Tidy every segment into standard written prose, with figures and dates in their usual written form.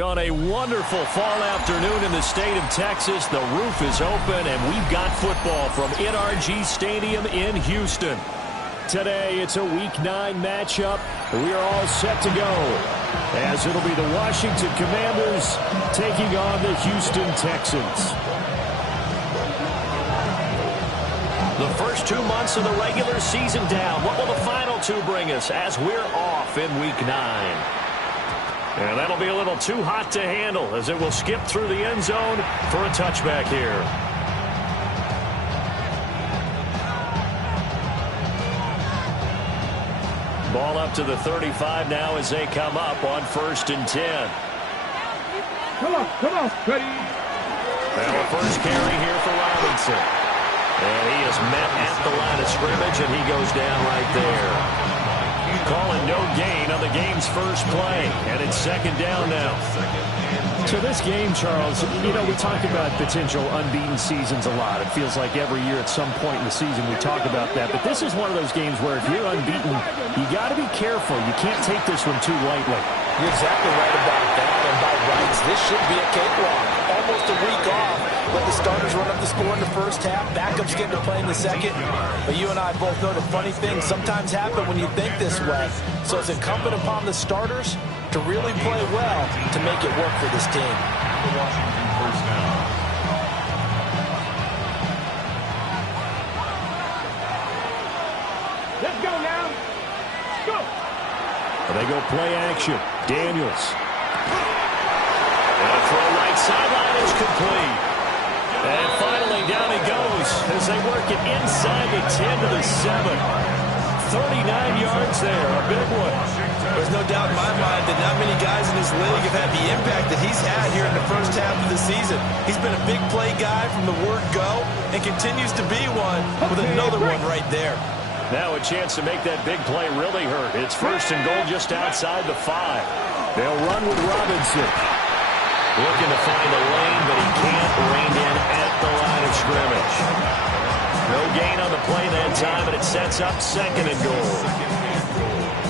On a wonderful fall afternoon in the state of Texas, the roof is open, and we've got football from NRG Stadium in Houston. Today, it's a Week 9 matchup. We are all set to go, as it'll be the Washington Commanders taking on the Houston Texans. The first 2 months of the regular season down. What will the final 2 bring us as we're off in Week 9? And that'll be a little too hot to handle as it will skip through the end zone for a touchback here. Ball up to the 35 now as they come up on 1st and 10. Come on, ready. Now a first carry here for Robinson. And he is met at the line of scrimmage, and he goes down right there. Calling no gain on the game's first play, and it's 2nd down now. So this game, Charles, you know, we talk about potential unbeaten seasons a lot. It feels like every year at some point in the season we talk about that. But this is one of those games where if you're unbeaten, you got to be careful. You can't take this one too lightly. You're exactly right about that. And by rights, this should be a cakewalk. Almost a week off. Let the starters run up the score in the first half. Backups get to play in the second. But you and I both know that funny things sometimes happen when you think this way. So it's incumbent upon the starters to really play well to make it work for this team. The Washington first down. Let's go now. Go. They go play action. Daniels. And a throw right sideline is complete. And finally down he goes as they work it inside the 10 to the 7. 39 yards there, a big one. There's no doubt in my mind that not many guys in this league have had the impact that he's had here in the first half of the season. He's been a big play guy from the word go and continues to be one with another one right there. Now a chance to make that big play really hurt. It's 1st and goal just outside the 5. They'll run with Robinson. Looking to find a lane, but he can't rein in at the line of scrimmage. No gain on the play that time, and it sets up 2nd and goal.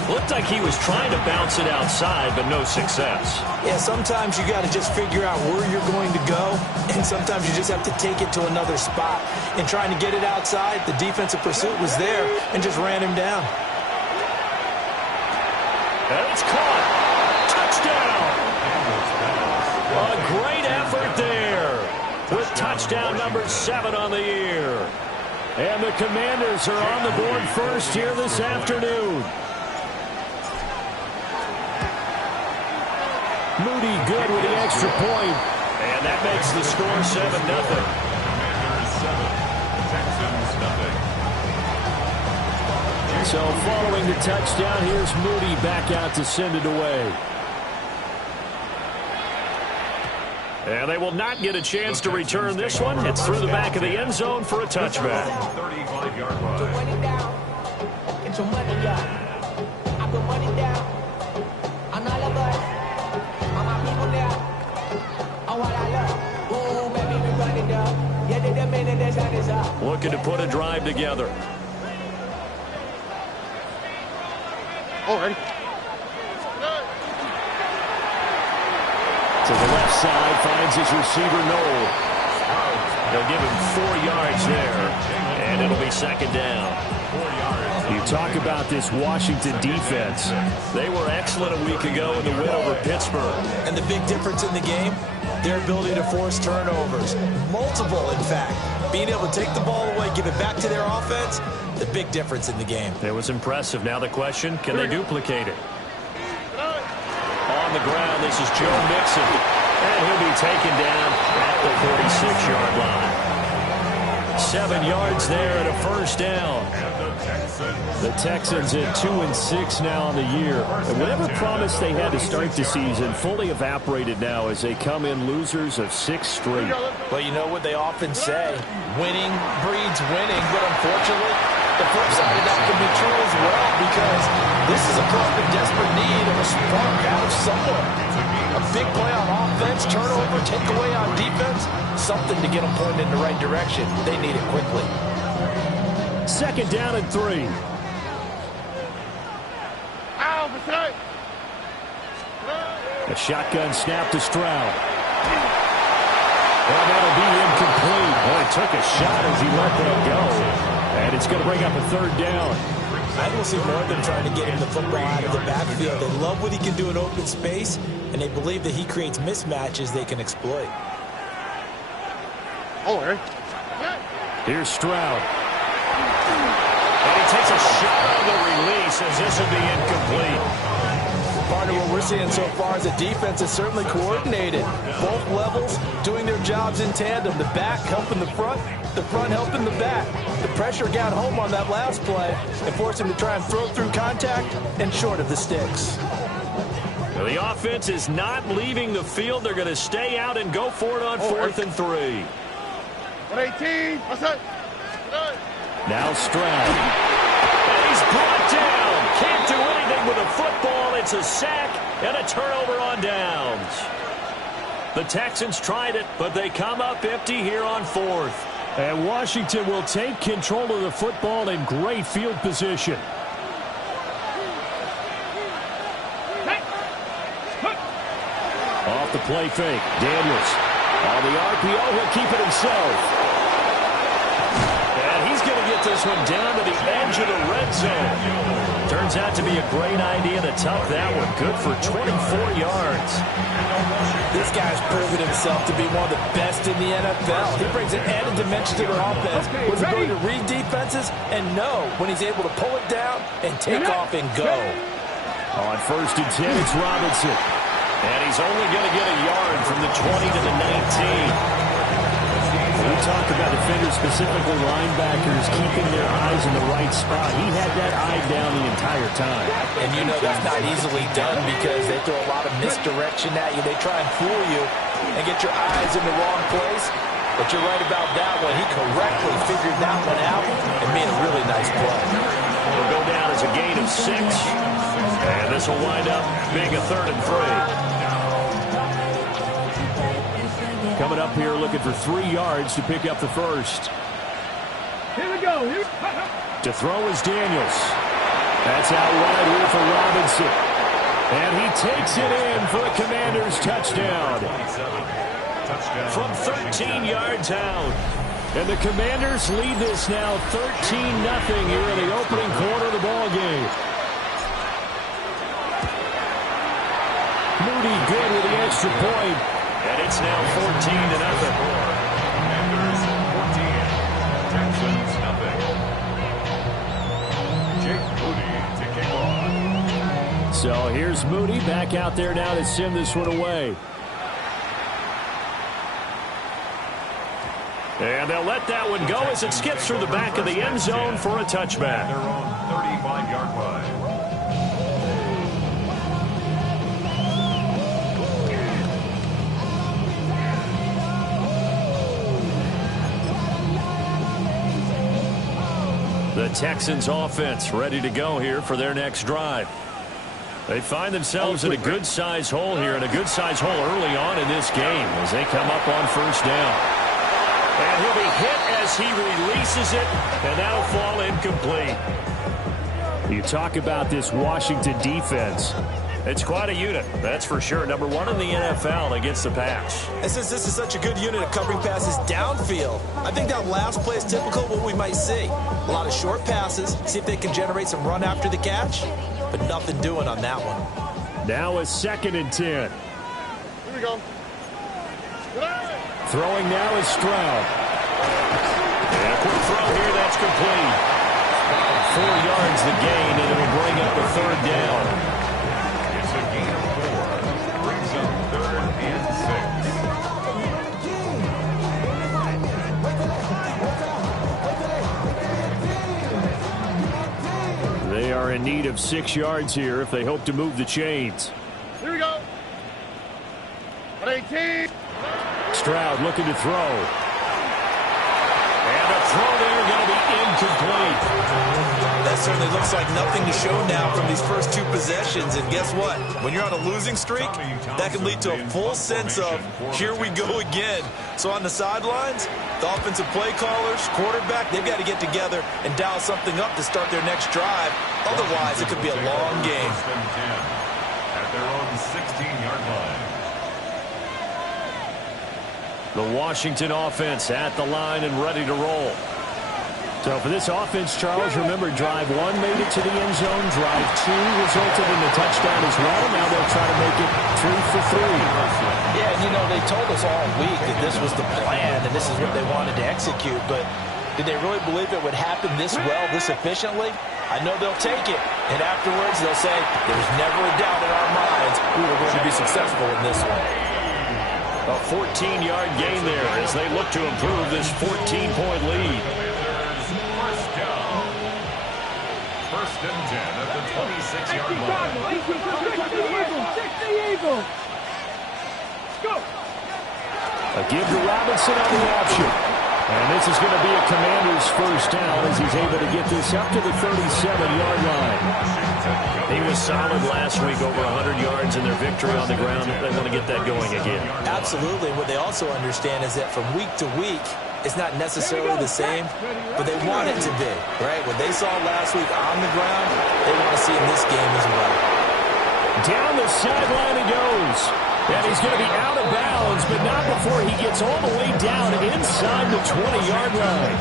Looked like he was trying to bounce it outside, but no success. Yeah, sometimes you got to just figure out where you're going to go, and sometimes you just have to take it to another spot. And trying to get it outside, the defensive pursuit was there and just ran him down. And it's caught. Touchdown. A great effort there with touchdown number 7 on the year. And the Commanders are on the board first here this afternoon. Moody good with the extra point. And that makes the score 7-0. Commanders 7, Texans nothing. So following the touchdown, here's Moody back out to send it away. And they will not get a chance to return this one. It's through the back of the end zone for a touchback. 35-yard line. Get your money down. I put money down. I'm not a bud. I'm my people now. Oh, what I love. Ooh, baby, we run it down. Yeah, the minute that's how this up. Looking to put a drive together. Already. To the left side, finds his receiver, Noel. They'll give him 4 yards there, and it'll be 2nd down. 4 yards. You talk about this Washington defense. They were excellent a week ago in the win over Pittsburgh. And the big difference in the game, their ability to force turnovers. Multiple, in fact. Being able to take the ball away, give it back to their offense, the big difference in the game. It was impressive. Now the question, can they duplicate it? On the ground, this is Joe Mixon. And he'll be taken down at the 46-yard line. 7 yards there and a first down. The Texans at 2-6 now on the year. And whatever promise they had to start the season fully evaporated now as they come in losers of 6 straight. Well, you know what they often say, winning breeds winning, but unfortunately, the flip side of that can be true as well, because this is a club in desperate need of a spark out of somewhere. A big play on offense, turnover, takeaway on defense, something to get them pointed in the right direction. They need it quickly. 2nd down and 3. A shotgun snap to Stroud. And that'll be incomplete. Boy, took a shot as he let that go. And it's going to bring up a third down. I don't see more of them trying to get him the football out of the backfield. They love what he can do in open space, and they believe that he creates mismatches they can exploit. Oh, Aaron. Here's Stroud. And he takes a shot on the release as this will be incomplete. Part of what we're seeing so far is the defense is certainly coordinated. Both levels doing their jobs in tandem. The back helping the front helping the back. The pressure got home on that last play and forced him to try and throw through contact and short of the sticks. The offense is not leaving the field. They're going to stay out and go for it on 4th and 3. 118. What's that? Now Stroud. And he's brought down. Can't do anything with a football. It's a sack and a turnover on downs. The Texans tried it, but they come up empty here on 4th. And Washington will take control of the football in great field position. Off the play fake. Daniels. On the RPO, he'll keep it himself. And he's going to get this one down to the edge of the red zone. Turns out to be a great idea to tuck that one. Good for 24 yards. This guy's proven himself to be one of the best in the NFL. He brings an added dimension to their offense with the ability to read defenses and know when he's able to pull it down and take off and go. On 1st and 10, it's Robinson. And he's only going to get a yard from the 20 to the 19. We talk about defenders, specifically linebackers, keeping their eyes in the right spot. He had that eye down the entire time. And you know that's not easily done because they throw a lot of misdirection at you. They try and fool you and get your eyes in the wrong place. But you're right about that one. He correctly figured that one out and made a really nice play. It'll go down as a gain of 6. And this will wind up being a 3rd and 3. Coming up here looking for 3 yards to pick up the first. Here we go. To throw is Daniels. That's out wide here for Robinson. And he takes it in for a Commanders touchdown. From 13 yards out. And the Commanders lead this now 13-0 here in the opening quarter of the ball game. Moody good with the extra point. And it's now 14-0. Commanders 14, Texans nothing. Jake Moody to kick off. So here's Moody back out there now to send this one away. And they'll let that one go as it skips through the back of the end zone for a touchback. Their own 35-yard line. The Texans offense ready to go here for their next drive. They find themselves in a good-sized hole here, and a good-sized hole early on in this game as they come up on 1st down. And he'll be hit as he releases it, and that'll fall incomplete. You talk about this Washington defense. It's quite a unit, that's for sure. Number 1 in the NFL against the pass. And since this is such a good unit of covering passes downfield, I think that last play is typical of what we might see. A lot of short passes, see if they can generate some run after the catch, but nothing doing on that one. Now a 2nd and 10. Here we go. Throwing now is Stroud. And a quick throw here, that's complete. 4 yards the gain, and it'll bring up a 3rd down. It's a gain of 4. Brings up 3rd and 6. They are in need of 6 yards here if they hope to move the chains. Here we go. 118. Stroud looking to throw. And a throw there going to be incomplete. That certainly looks like nothing to show now from these first 2 possessions. And guess what? When you're on a losing streak, that can lead to a full sense of, here we go again. So on the sidelines, the offensive play callers, quarterback, they've got to get together and dial something up to start their next drive. Otherwise, it could be a long game. their own 16-yard line. The Washington offense at the line and ready to roll. So for this offense, Charles, remember, drive 1 made it to the end zone. Drive 2 resulted in a touchdown as well. Now they'll try to make it 3 for 3. Yeah, and you know, they told us all week that this was the plan and this is what they wanted to execute. But did they really believe it would happen this well, this efficiently? I know they'll take it. And afterwards, they'll say, there's never a doubt in our minds we were going to be successful in this one. A 14-yard gain there as they look to improve this 14-point lead. First and 10 at the 26-yard line. Check the eagle. Go. A give to Robinson on the option. And this is going to be a Commander's first down as he's able to get this up to the 37-yard line. He was solid last week, over 100 yards in their victory on the ground. They want to get that going again. Absolutely. What they also understand is that from week to week, it's not necessarily the same, but they want it to be, right? What they saw last week on the ground, they want to see in this game as well. Down the sideline he goes. And he's going to be out of bounds, but not before he gets all the way down inside the 20-yard line.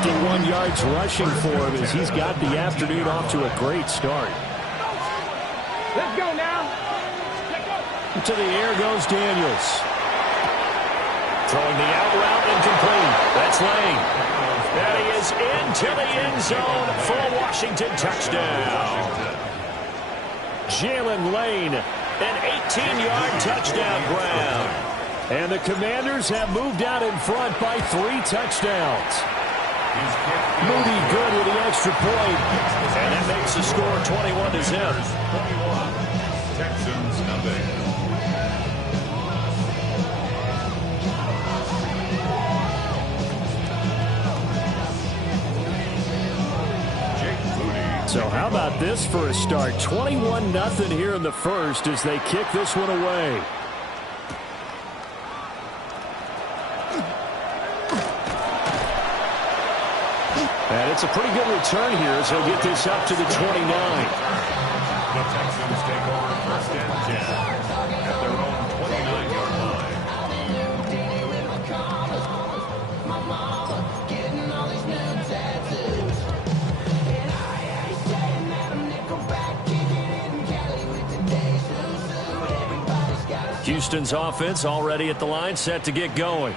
51 yards rushing for him as he's got the afternoon off to a great start. Let's go now. To the air goes Daniels. Throwing the out route incomplete. That's Lane. And he is into the end zone for a Washington touchdown. Jalen Lane, an 18-yard touchdown grab. And the Commanders have moved out in front by 3 touchdowns. Moody good with the extra point. And that makes the score 21-0. Texans nothing. So how about this for a start? 21-0 here in the first as they kick this one away. And it's a pretty good return here as he'll get this up to the 29. The Texans take over first and 10 at their own 29-yard line. Houston's offense already at the line, set to get going.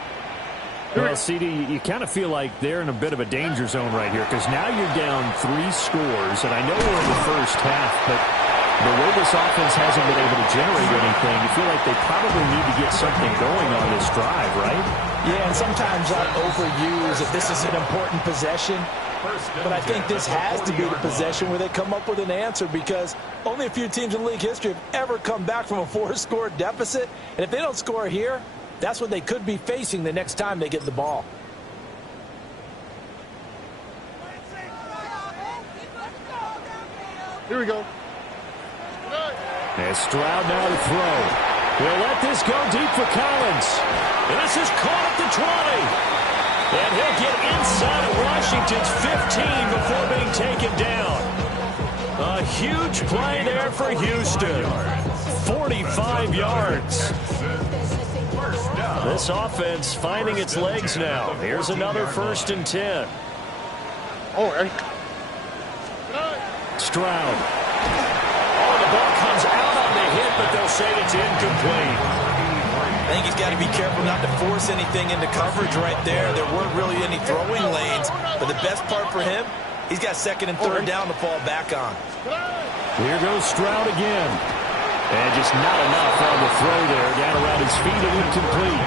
Well, CD, you kind of feel like they're in a bit of a danger zone right here because now you're down 3 scores, and I know we're in the first half, but the way this offense hasn't been able to generate anything, you feel like they probably need to get something going on this drive, right? Yeah, and sometimes I overuse if this is an important possession. But I think this has to be the possession where they come up with an answer because only a few teams in league history have ever come back from a 4-score deficit. And if they don't score here, that's what they could be facing the next time they get the ball. Here we go. And Stroud now to throw. He'll let this go deep for Collins. And this is caught at the 20. And he'll get inside of Washington's 15 before being taken down. A huge play there for Houston. 45 yards. This offense finding its legs now. Here's another first and 10. Oh, Eric. Stroud. Oh, the ball comes out on the hit, but they'll say it's incomplete. I think he's got to be careful not to force anything into coverage right there. There weren't really any throwing lanes, but the best part for him, he's got second and third down to fall back on. Here goes Stroud again. And just not enough on the throw there. Down around his feet and incomplete.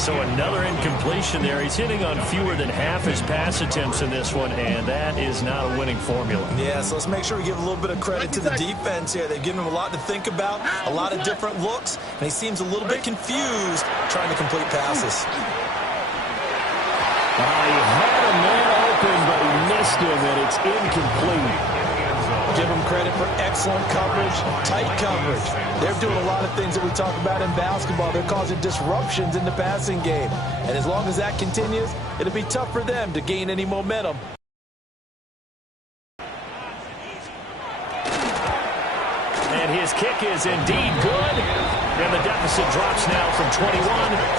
So another incompletion there. He's hitting on fewer than half his pass attempts in this one, and that is not a winning formula. Yeah, so let's make sure we give a little bit of credit to the defense here. They've given him a lot to think about, a lot of different looks, and he seems a little bit confused trying to complete passes. He had a man open, but he missed him, and it's incomplete. Give them credit for excellent coverage, tight coverage. They're doing a lot of things that we talk about in basketball. They're causing disruptions in the passing game. And as long as that continues, it'll be tough for them to gain any momentum. And his kick is indeed good. And the deficit drops now from 21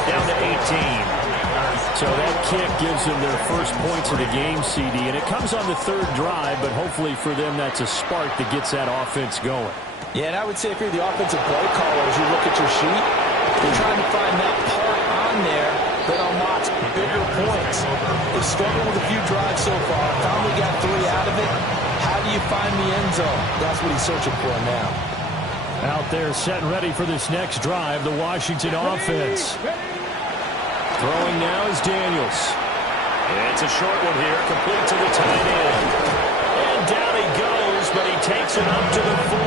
down to 18. So that kick gives them their first points of the game, CD. And it comes on the third drive, but hopefully for them that's a spark that gets that offense going. Yeah, and I would say if you're the offensive play caller, as you look at your sheet, you're trying to find that part on there that unlocks bigger points. They've struggled with a few drives so far. Finally got 3 out of it. How do you find the end zone? That's what he's searching for now. Out there set and ready for this next drive, the Washington offense. Throwing now is Daniels. It's a short one here, complete to the tight end. And down he goes, but he takes it up to the 40.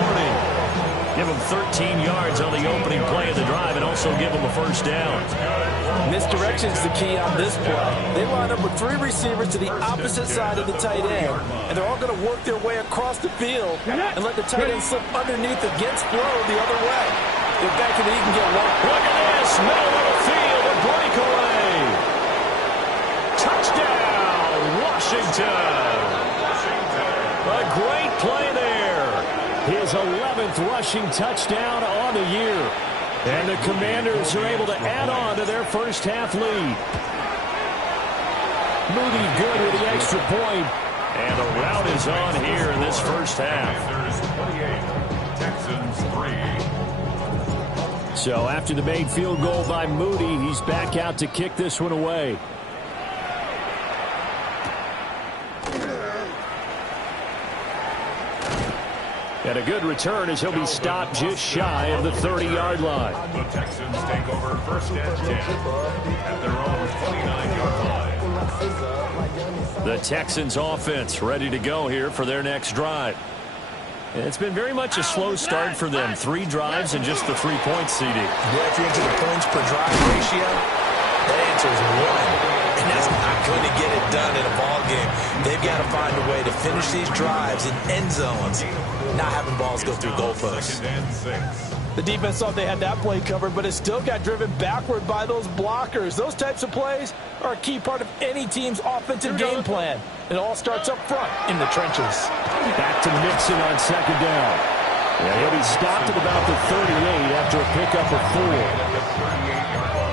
Give him 13 yards on the opening play of the drive and also give him a first down. Misdirection is the key on this play. They line up with 3 receivers to the opposite side of the tight end, and they're all going to work their way across the field and let the tight end slip underneath against flow the other way. If that can even get one. Look at this, middle of the field, a breakaway. Touchdown, Washington. A great play there. His 11th rushing touchdown on the year. And the Commanders are able to add on to their first half lead. Moody good with the extra point. And the route is on here in this first half. Texans 3. So after the made field goal by Moody, he's back out to kick this one away. And a good return as he'll be stopped just shy of the 30-yard line. The Texans take over first and 10 at their own 29-yard line. The Texans offense ready to go here for their next drive. And it's been very much a slow start for them. 3 drives and just the 3 points, CD. Yeah, if you're into the points per drive ratio, that answer is 1. And that's not going to get it done in a ball game. They've got to find a way to finish these drives in end zones, not having balls go through goalposts. The defense thought they had that play covered, but it still got driven backward by those blockers. Those types of plays are a key part of any team's offensive game plan. It all starts up front in the trenches. Back to Mixon on second down. And he'll be stopped at about the 38 after a pickup of 4.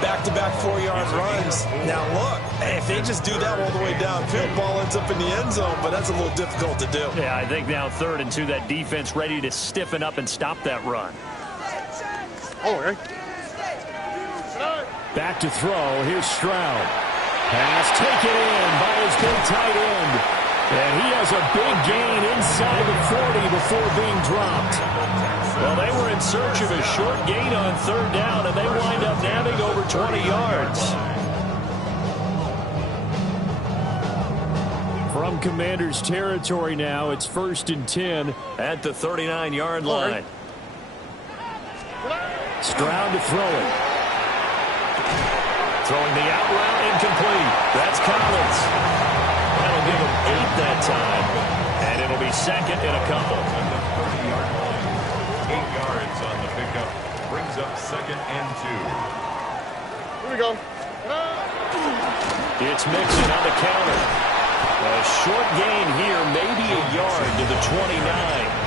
Back-to-back 4-yard runs. Now, look, if they just do that all the way downfield, ball ends up in the end zone, but that's a little difficult to do. Yeah, I think now 3rd and 2, that defense ready to stiffen up and stop that run. Back to throw. Here's Stroud. Pass taken in by his big tight end. And he has a big gain inside the 40 before being dropped. Well, they were in search of a short gain on 3rd down, and they wind up nabbing over 20 yards. From Commanders territory now, it's 1st and 10 at the 39-yard line. Stroud to throw it. Throwing the out route, incomplete. That's Collins. That'll give him 8 that time. And it'll be 2nd and a couple. 8 yards on the pickup. Brings up 2nd and 2. Here we go. It's Mixon on the counter. A short gain here, maybe a yard to the 29.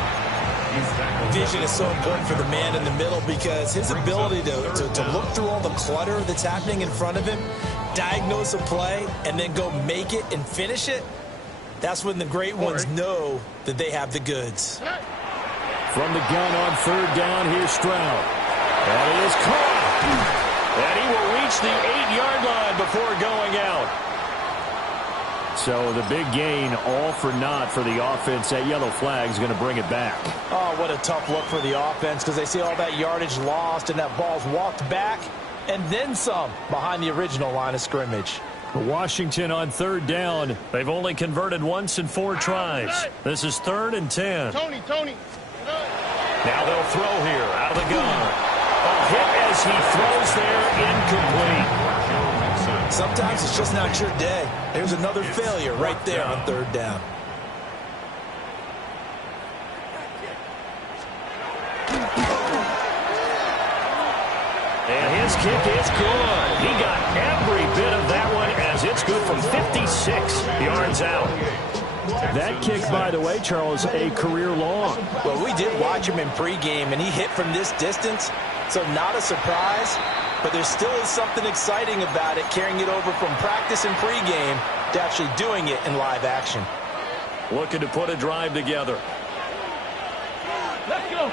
Vision is so important for the man in the middle because his ability to look through all the clutter that's happening in front of him, diagnose a play, and then go make it and finish it, that's when the great ones know that they have the goods. From the gun on 3rd down, here's Stroud. And he is caught. And he will reach the 8-yard line before going out. So the big gain, all for naught for the offense. That yellow flag is going to bring it back. Oh, what a tough look for the offense because they see all that yardage lost and that ball's walked back and then some behind the original line of scrimmage. Washington on 3rd down. They've only converted once in 4 tries. This is 3rd and 10. Tony. Now they'll throw here out of the gun. A hit as he throws there, incomplete. Sometimes it's just not your day. There's another failure right there on 3rd down. And his kick is good. He got every bit of that one as it's good from 56 yards out. That kick, by the way, Charles, a career long. Well, we did watch him in pregame, and he hit from this distance, so not a surprise. But there still is something exciting about it, carrying it over from practice and pregame to actually doing it in live action. Looking to put a drive together. Let's go.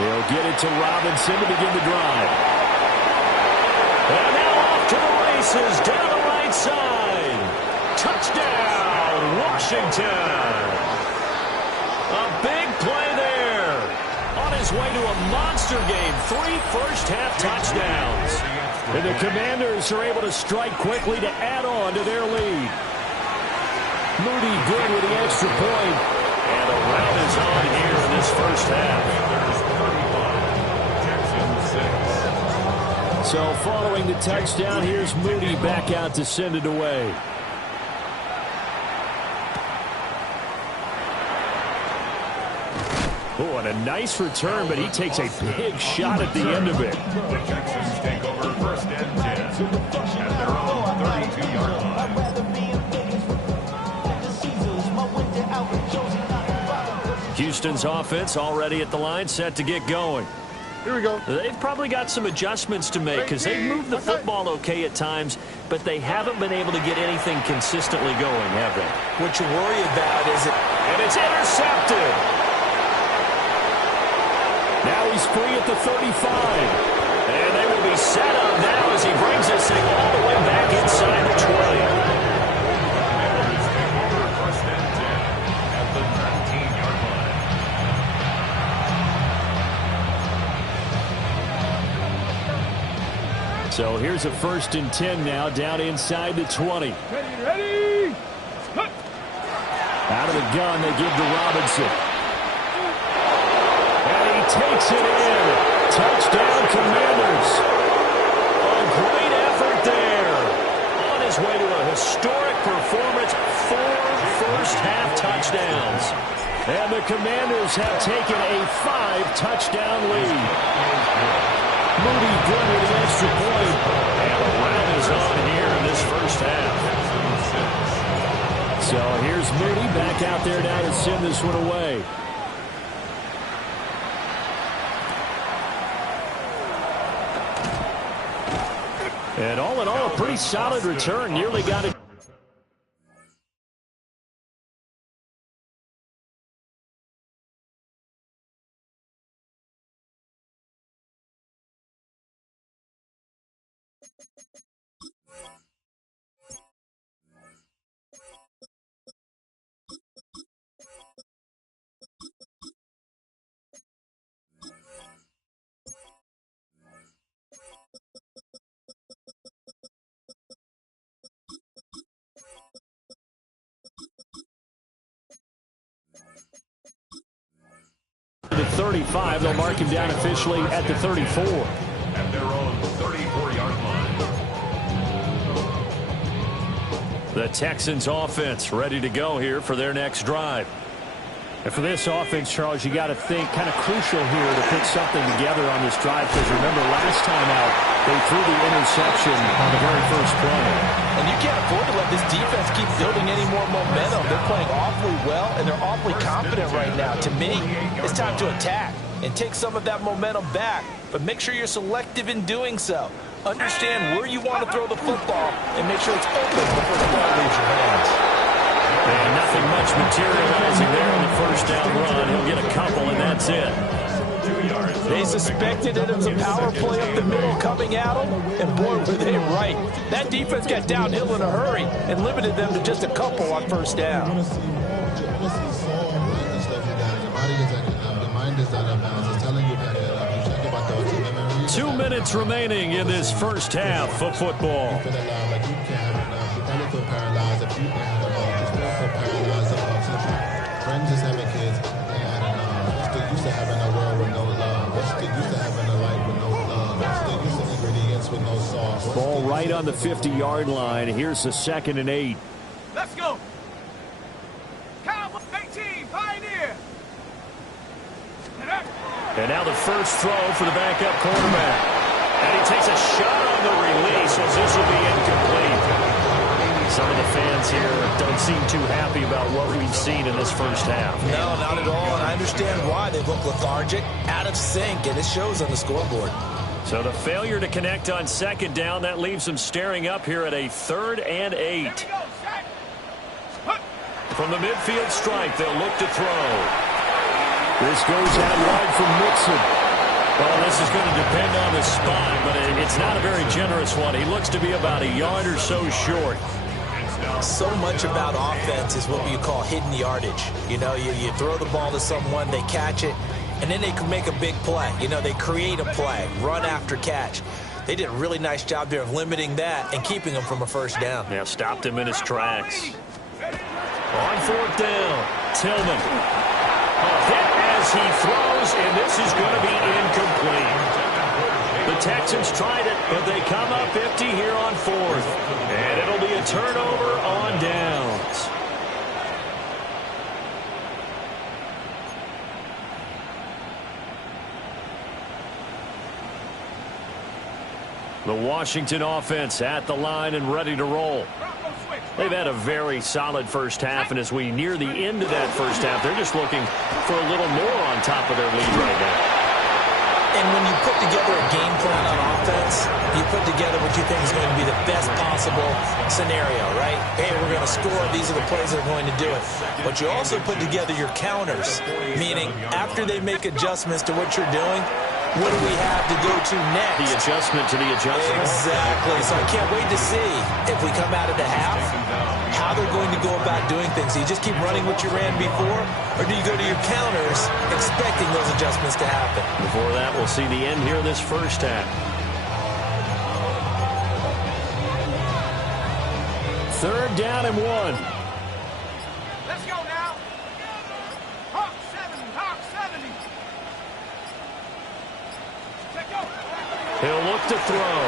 He'll get it to Robinson to begin the drive. And now off to the races, down the right side. Touchdown, Washington. A big play there. On his way to a monster game, 3 first-half touchdowns. And the Commanders are able to strike quickly to add on to their lead. Moody good with the extra point. And a rout is on here in this first half. So following the touchdown, here's Moody back out to send it away. Oh, and a nice return, but he takes a big shot at the end of it. The Texans take over first and 10 at their own 32-yard line. Houston's offense already at the line, set to get going. Here we go. They've probably got some adjustments to make because they've moved the football okay at times, but they haven't been able to get anything consistently going, have they? What you worry about is it. And it's intercepted. Now he's free at the 35. And they will be set up now as he brings this thing all the way back inside the 20. First and 10 at the 19-yard line. So here's a 1st and 10 now, down inside the 20. Ready. Out of the gun, they give to Robinson. And he takes it in. Touchdown, Commanders. A great effort there. On his way to a historic performance, 4 first-half touchdowns. And the Commanders have taken a 5-touchdown lead. Moody good with an extra point. And a round is on here in this first half. So here's Moody back out there now to send this one away. And all in all, a pretty solid return. Nearly got it. The 35, they'll mark him down officially at the 34. At their own 34-yard line. The Texans offense ready to go here for their next drive. And for this offense, Charles, you got to think kind of crucial here to put something together on this drive, because remember last time out, they threw the interception on the very first play. And you can't afford to let this defense keep building any more momentum. They're playing awfully well, and they're awfully confident right now. To me, it's time to attack and take some of that momentum back. But make sure you're selective in doing so. Understand where you want to throw the football and make sure it's open before the ball leaves your hands. And nothing much materializing there in the first down run. He'll get a couple, and that's it. They suspected it was a power play up the middle coming at them, and boy, were they right. That defense got downhill in a hurry and limited them to just a couple on first down. 2 minutes remaining in this first half of football. Ball right on the 50-yard line. Here's the 2nd and 8. Let's go. Cowboy 18, Pioneer. And now the first throw for the backup quarterback. And he takes a shot on the release as this will be incomplete. Some of the fans here don't seem too happy about what we've seen in this first half. No, not at all, and I understand why. They look lethargic, out of sync, and it shows on the scoreboard. So the failure to connect on second down, that leaves them staring up here at a 3rd and 8. From the midfield stripe, they'll look to throw. This goes out wide from Mixon. Well, this is going to depend on the spot, but it's not a very generous one. He looks to be about a yard or so short. So much about offense is what you call hidden yardage. You know, you throw the ball to someone, they catch it, and then they can make a big play. You know, they create a play, run after catch. They did a really nice job there of limiting that and keeping him from a first down. Yeah, stopped him in his tracks. On 4th down, Tillman. A hit as he throws, and this is going to be incomplete. The Texans tried it, but they come up empty here on 4th. And it'll be a turnover on downs. The Washington offense at the line and ready to roll. They've had a very solid first half, and as we near the end of that first half, they're just looking for a little more on top of their lead right now. And when you put together a game plan on offense, you put together what you think is going to be the best possible scenario, right? Hey, we're going to score. These are the plays that are going to do it. But you also put together your counters, meaning after they make adjustments to what you're doing, what do we have to go to next? The adjustment to the adjustment. Exactly. So I can't wait to see if we come out of the half, how they're going to go about doing things. Do you just keep running what you ran before, or do you go to your counters expecting those adjustments to happen? Before that, we'll see the end here of this first half. 3rd down and 1. Let's go now. Hawk 70, Hawk 70. He'll look to throw.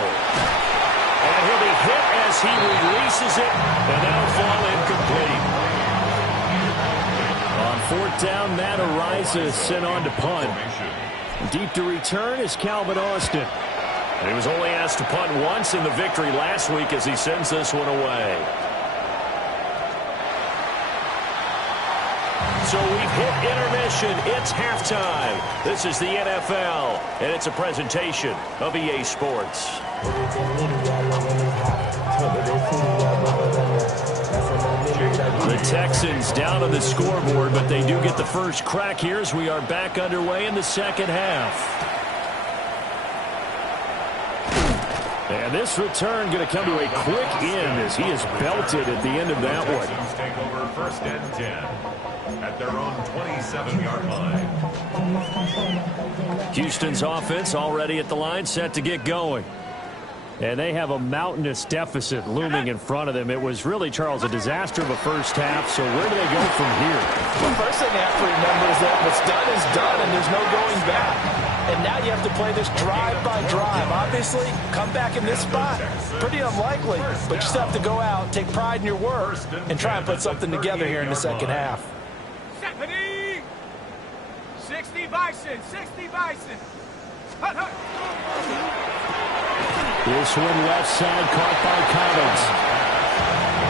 And he'll be hit as he releases it, and that'll fall incomplete. On 4th down, Matt Ariza sent on to punt. Deep to return is Calvin Austin. And he was only asked to punt once in the victory last week as he sends this one away. So we've hit intermission. It's halftime. This is the NFL, and it's a presentation of EA Sports. The Texans down on the scoreboard, but they do get the first crack here as we are back underway in the second half. And this return going to come to a quick end as he is belted at the end of that one. Texans take over 1st and 10 at their own 27-yard line. Houston's offense already at the line, set to get going. And they have a mountainous deficit looming in front of them. It was really, Charles, a disaster of a first half, so where do they go from here? The first thing they have to remember is that what's done is done, and there's no going back. And now you have to play this drive by drive. Obviously, come back in this spot, pretty unlikely, but you still have to go out, take pride in your work, and try and put something together here in the second half. 60 Bison, 60 Bison. Hut, hut. This one left side caught by Cobbins.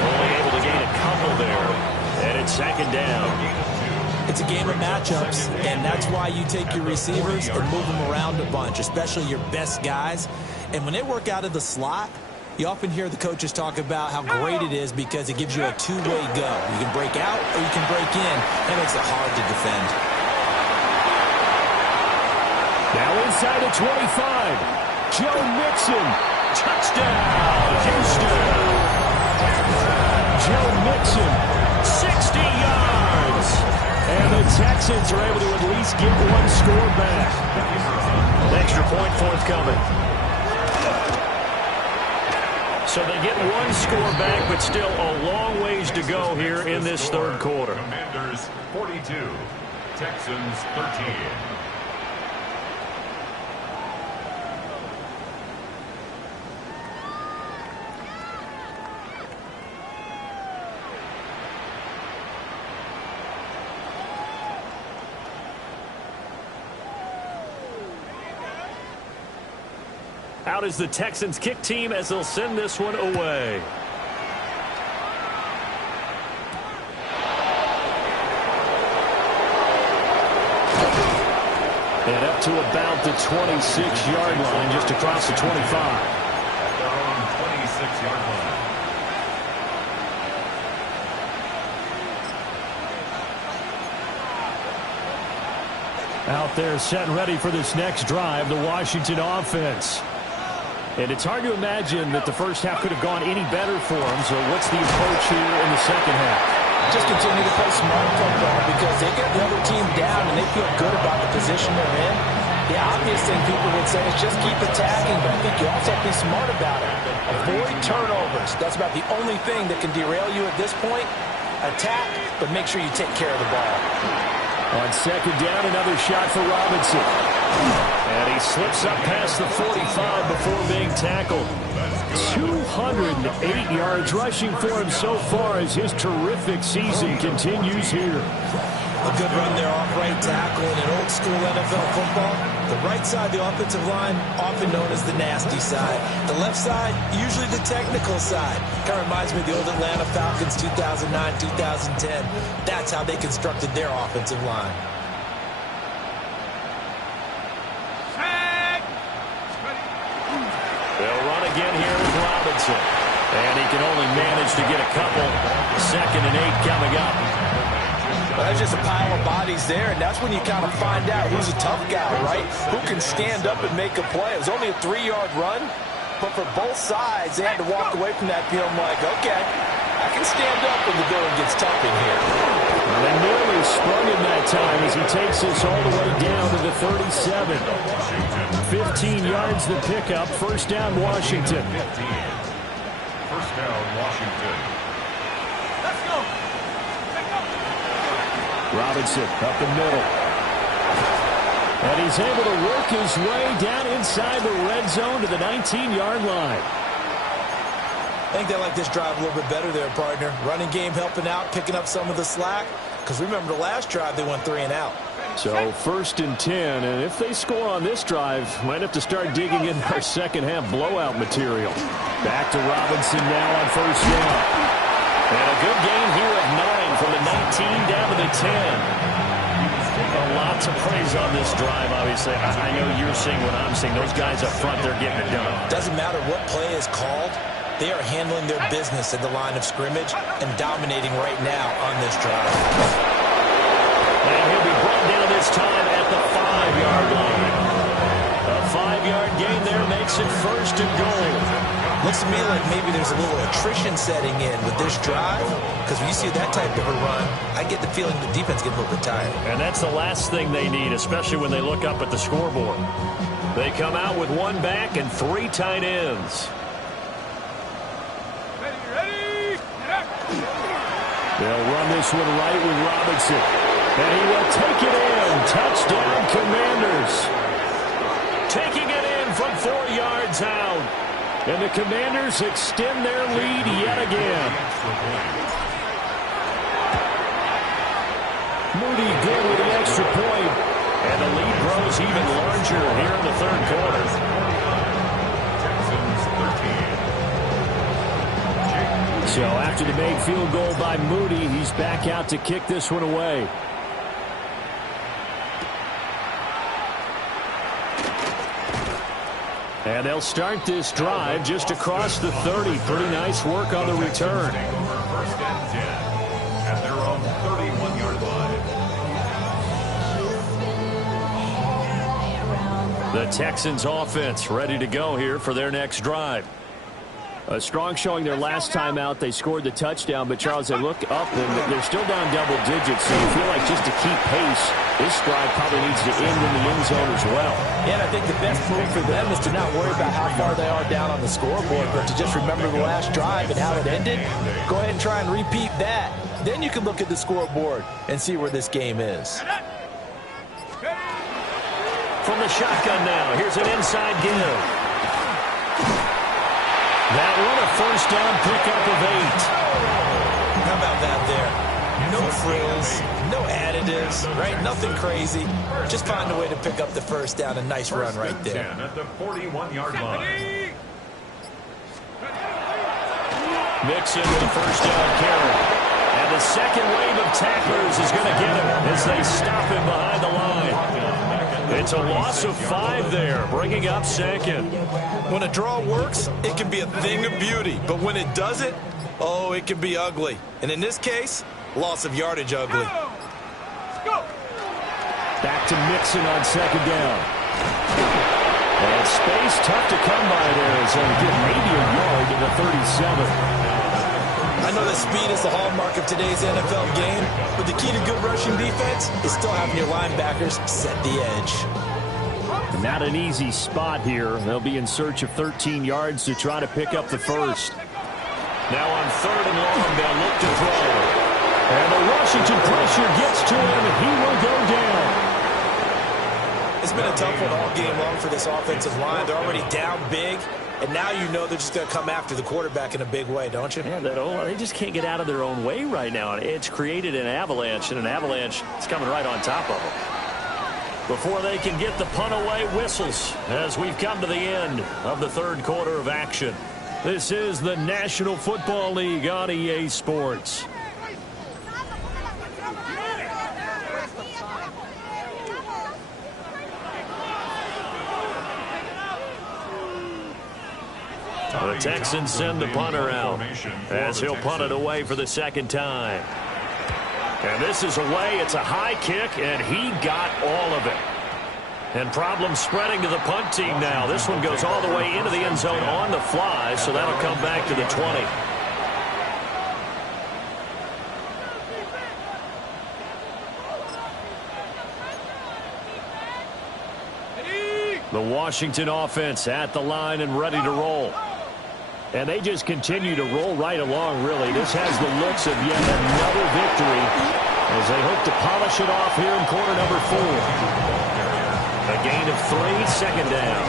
Only able to gain a couple there, and it's 2nd down. It's a game of matchups, and that's why you take your receivers and move them around a bunch, especially your best guys. And when they work out of the slot, you often hear the coaches talk about how great it is because it gives you a two-way go. You can break out or you can break in. That makes it hard to defend. Now inside the 25. Joe Mixon. Touchdown, Houston. Joe Mixon. 60 yards. And the Texans are able to at least get one score back. Extra point forthcoming. So they get one score back, but still a long ways to go here in this third quarter. Commanders 42, Texans 13. Out is the Texans kick team as they'll send this one away. And up to about the 26-yard line, just across the 25. At their own 26-yard line. Out there set and ready for this next drive, the Washington offense. And it's hard to imagine that the first half could have gone any better for them. So what's the approach here in the second half? Just continue to play smart football because they get the other team down and they feel good about the position they're in. The obvious thing people would say is just keep attacking, but I think you also have to be smart about it. Avoid turnovers. That's about the only thing that can derail you at this point. Attack, but make sure you take care of the ball. On second down, another shot for Robinson. And he slips up past the 45 before being tackled. 208 yards rushing for him so far as his terrific season continues here. A good run there off right tackle in an old school NFL football. The right side, the offensive line, often known as the nasty side. The left side, usually the technical side. Kind of reminds me of the old Atlanta Falcons 2009, 2010. That's how they constructed their offensive line. They'll run again here with Robinson. And he can only manage to get a couple. 2nd and 8 coming up. Well, there's just a pile of bodies there, and that's when you kind of find out who's a tough guy, right? Who can stand up and make a play. It was only a 3-yard run, but for both sides, they had to walk away from that feeling like, okay, I can stand up when the going gets tough in here. Well, they nearly sprung him that time as he takes this all the way down to the 37. 15 yards the pickup. First down, Washington. 15. First down, Washington. Let's go. Robinson up the middle. And he's able to work his way down inside the red zone to the 19-yard line. I think they like this drive a little bit better there, partner. Running game helping out, picking up some of the slack. Because remember the last drive, they went 3 and out. So 1st and 10, and if they score on this drive, might have to start digging in our second half blowout material. Back to Robinson now on first down. And a good gain here of 9 from the 19 down to the 10. A lot to praise on this drive, obviously. I know you're seeing what I'm seeing. Those guys up front, they're getting it done. Doesn't matter what play is called. They are handling their business at the line of scrimmage and dominating right now on this drive. And he'll be brought down this time at the 5-yard line. A 5-yard gain there makes it 1st and goal. Looks to me like maybe there's a little attrition setting in with this drive, because when you see that type of a run, I get the feeling the defense gets a little bit tired. And that's the last thing they need, especially when they look up at the scoreboard. They come out with 1 back and 3 tight ends. Ready. They'll run this one right with Robinson. And he will take it in. Touchdown, Commanders. Taking it in from 4 yards out. And the Commanders extend their lead yet again. Moody good with the extra point. And the lead grows even larger here in the 3rd quarter. So after the made field goal by Moody, he's back out to kick this one away. And they'll start this drive just across the 30. Pretty nice work on the return. 1st and 10 at their own 31-yard line. The Texans offense ready to go here for their next drive. A strong showing their last time out. They scored the touchdown, but Charles, they look up and they're still down double digits. So you feel like just to keep pace, this drive probably needs to end in the end zone as well. Yeah, and I think the best move for them is to not worry about how far they are down on the scoreboard, but to just remember the last drive and how it ended. Go ahead and try and repeat that. Then you can look at the scoreboard and see where this game is. From the shotgun now, here's an inside give. That one a first down pickup of 8. How about that there? No frills, no additives, right? Nothing crazy. Just find a way to pick up the first down. A nice run right there. 10 at the 41-yard line. Mixon with a first down carry. And the second wave of tacklers is going to get him as they stop him behind the line. It's a loss of 5 there, bringing up second. When a draw works, it can be a thing of beauty. But when it doesn't, oh, it can be ugly. And in this case, loss of yardage ugly. Back to Mixon on second down. And space tough to come by there as they get maybe a yard to the 37. I know that speed is the hallmark of today's NFL game, but the key to good rushing defense is still having your linebackers set the edge. Not an easy spot here. They'll be in search of 13 yards to try to pick up the first. Now on 3rd and long, they'll look to throw. And the Washington pressure gets to him, and he will go down. It's been a tough one all game long for this offensive line. They're already down big, and now you know they're just going to come after the quarterback in a big way, don't you? Yeah, they just can't get out of their own way right now. It's created an avalanche, and an avalanche is coming right on top of them. Before they can get the punt away, whistles as we've come to the end of the 3rd quarter of action. This is the National Football League on EA Sports. The Texans send the punter out as he'll punt it away for the 2nd time. And this is away. It's a high kick, and he got all of it. And problems spreading to the punt team now. This one goes all the way into the end zone on the fly, so that'll come back to the 20. The Washington offense at the line and ready to roll. And they just continue to roll right along, really. This has the looks of yet another victory as they hope to polish it off here in quarter number 4. A gain of 3, 2nd down.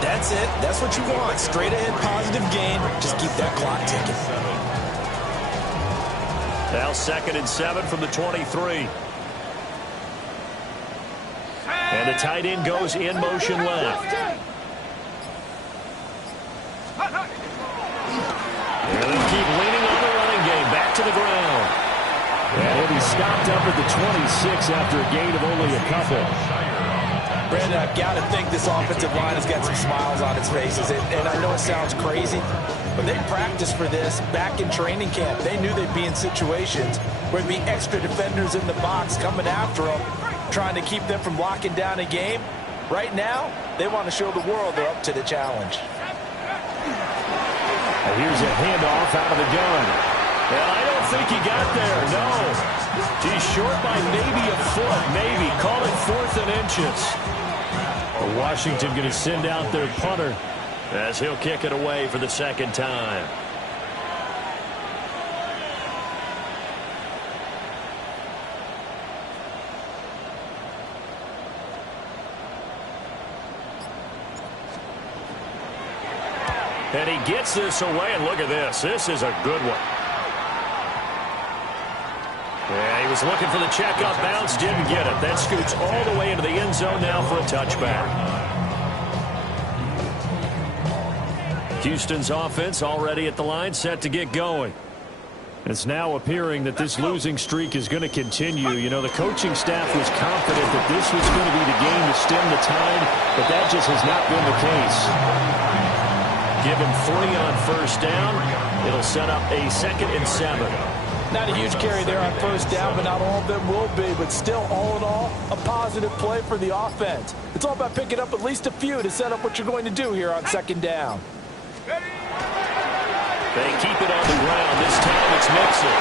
That's it. That's what you want. Straight ahead positive gain. Just keep that clock ticking. Now 2nd and 7 from the 23. And the tight end goes in motion left. And they'll keep leaning on the running game. Back to the ground. And he'll be stopped up at the 26 after a gain of only a couple. Brandon, I've got to think this offensive line has got some smiles on its faces. And I know it sounds crazy, but they practiced for this back in training camp. They knew they'd be in situations where there'd be extra defenders in the box coming after them, trying to keep them from locking down a game. Right now, they want to show the world they're up to the challenge. And here's a handoff out of the gun. And I don't think he got there, no. He's short by maybe a foot, maybe. Call it 4th and inches. Washington going to send out their punter as he'll kick it away for the 2nd time. And he gets this away, and look at this. This is a good one. Yeah, he was looking for the checkup bounce, didn't get it. That scoots all the way into the end zone now for a touchback. Houston's offense already at the line, set to get going. It's now appearing that this losing streak is going to continue. You know, the coaching staff was confident that this was going to be the game to stem the tide, but that just has not been the case. Give him 3 on 1st down. It'll set up a 2nd and 7. Not a huge carry there on 1st down, but not all of them will be. But still, all in all, a positive play for the offense. It's all about picking up at least a few to set up what you're going to do here on 2nd down. They keep it on the ground. This time it's Mixon.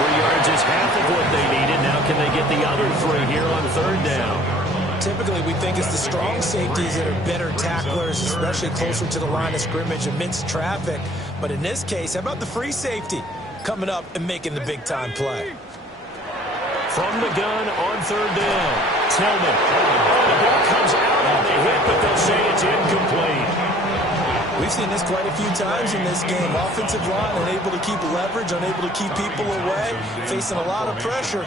3 yards is half of what they needed. Now can they get the other 3 here on 3rd down? Typically, we think it's the strong safeties that are better tacklers, especially closer to the line of scrimmage amidst traffic. But in this case, how about the free safety coming up and making the big-time play? From the gun on 3rd down, Tillman. The ball comes out on the hit, but they'll say it's incomplete. We've seen this quite a few times in this game. Offensive line unable to keep leverage, unable to keep people away, facing a lot of pressure.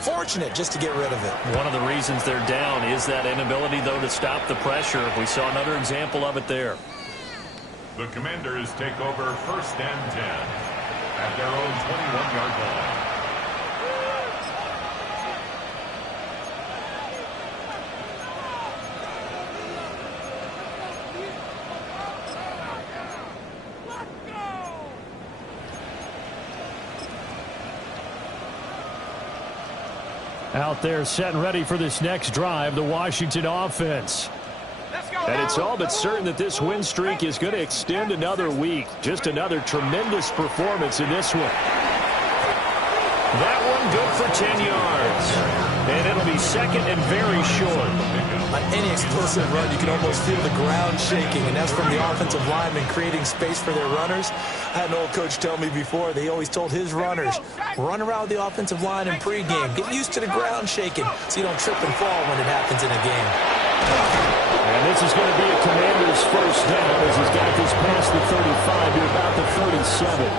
Fortunate just to get rid of it. One of the reasons they're down is that inability, though, to stop the pressure. We saw another example of it there. The Commanders take over 1st and 10 at their own 21-yard line. Out there set and ready for this next drive, the Washington offense. And it's all but certain that this win streak is going to extend another week. Just another tremendous performance in this one. That one good for 10 yards. And it'll be second and very short. On any explosive run, you can almost feel the ground shaking, and that's from the offensive linemen creating space for their runners. I had an old coach tell me before, they always told his runners, run around the offensive line in pregame. Get used to the ground shaking so you don't trip and fall when it happens in a game. And this is going to be a Commander's first down as he's got this past the 35 to about the 37.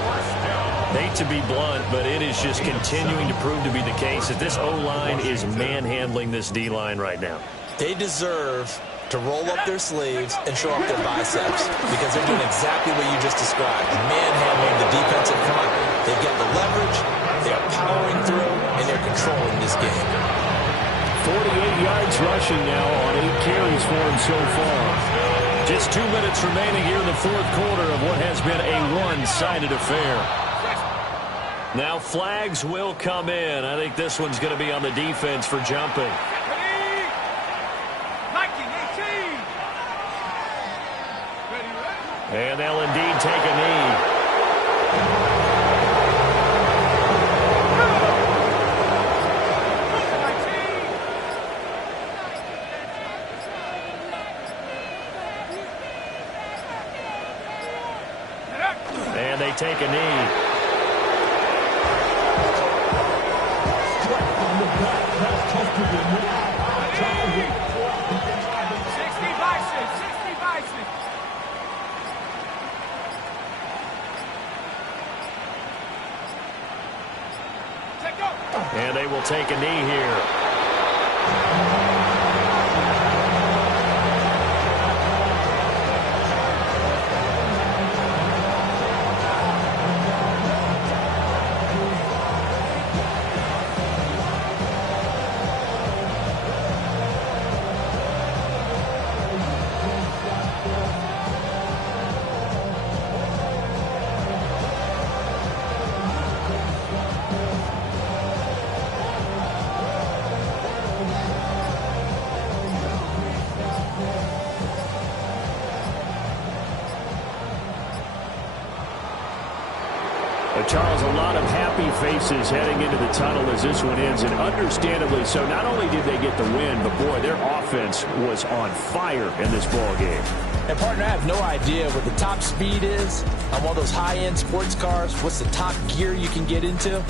Hate to be blunt, but it is just continuing to prove to be the case that this O-line is manhandling this D-line right now. They deserve to roll up their sleeves and show up their biceps because they're doing exactly what you just described, manhandling the defensive front. They've got the leverage, they're powering through, and they're controlling this game. 48 yards rushing now on 8 carries for him so far. Just 2 minutes remaining here in the fourth quarter of what has been a one-sided affair. Now flags will come in. I think this one's going to be on the defense for jumping. And they'll indeed take a knee. And they take a knee. And they will take a knee here. Charles, a lot of happy faces heading into the tunnel as this one ends, and understandably so. Not only did they get the win, but, boy, their offense was on fire in this ball game. And, partner, I have no idea what the top speed is on one of those high-end sports cars, what's the top gear you can get into.